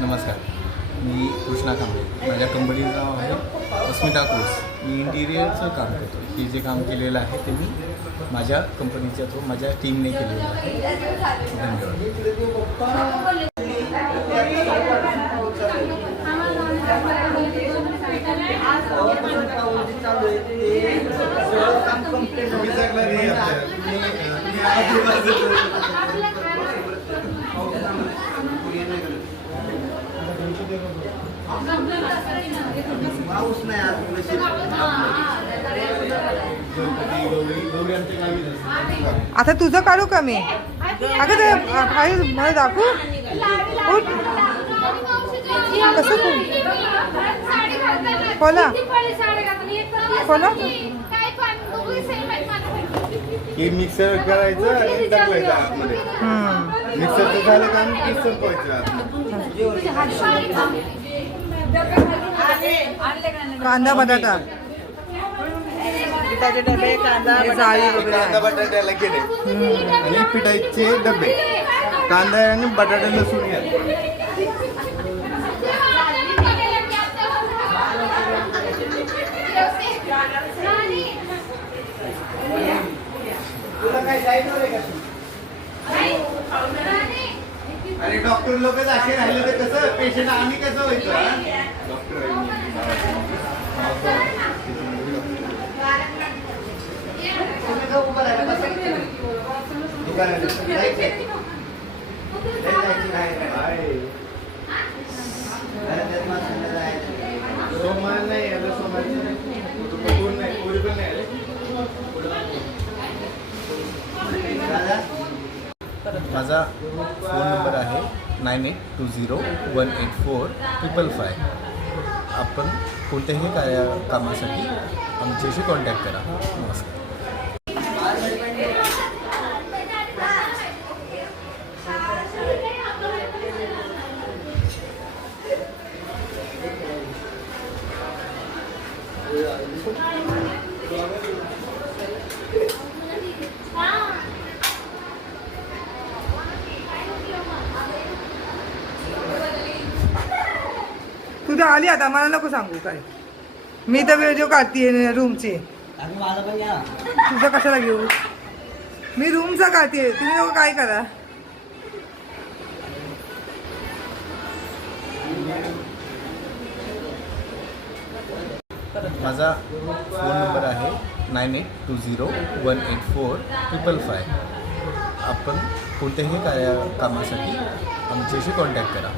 नमस्कार, मी कृष्णा कांबळे. माझ्या कंपनीचं नाव आहे अस्मिता कोर्स. मी इंटिरियरचं काम करतो. हे जे काम केलेलं आहे ते मी माझ्या कंपनीच्या थ्रू माझ्या टीमने केलेलं आहे. धन्यवाद. आता तुझं काढू का मी? अगं ते काही मला दाखवू. कसं बोला बोला. हे मिक्सर करायचं आणि टाकवायचं आतमध्ये. मिक्सरचं झालं का मी संपवायचं आतमध्ये. कांदा बटाटा डबे, कांदा बटाट्याला केले आणि पिठाचे डबे. कांदा आणि बटाटा लसूण घ्या. अरे डॉक्टर लोक असे राहिले तर कसं पेशंट आम्ही कसं व्हायचं? डॉक्टर सोमवार नाही आलं, सोमवार नाही पूर्वी पण नाही आले. माझा फोन नंबर आहे 9820184555. आपण कोणत्याही कामासाठी आमच्याशी कॉन्टॅक्ट करा. नमस्कार. तुझ्या आली आता, मला नको सांगू काय. मी तर व्हिडिओ काढतीये रूमचे. तुझं कशाला घेऊ? मी रूमचा काढतीये, तुम्ही लोक काय करा. माझा फोन नंबर आहे 9820184555. आपण कोणत्याही कामासाठी आमच्याशी कॉन्टॅक्ट करा.